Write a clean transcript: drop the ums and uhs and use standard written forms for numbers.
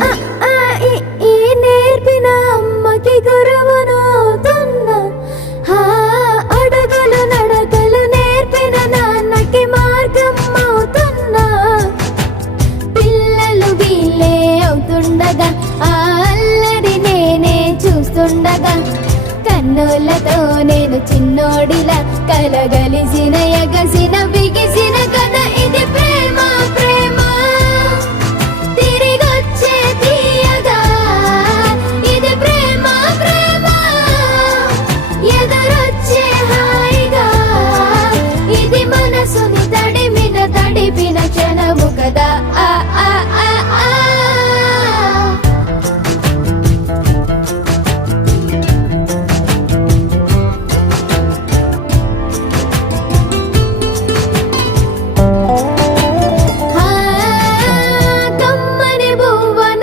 ఆ, ఆ, ఈ నేర్పిన అమ్మకి గురువునవుతున్నా. అడుగులు నడకలు నేర్పిన నాన్నకి మార్గం అవుతున్నా. పిల్లలు వీళ్ళే అవుతుండగా ఆ అల్లరి నేనే చూస్తుండగా కన్నులతో నేను చిన్నోడిలా కలగలిసిన ఎగసిన బిగిసిన కథ ఇది.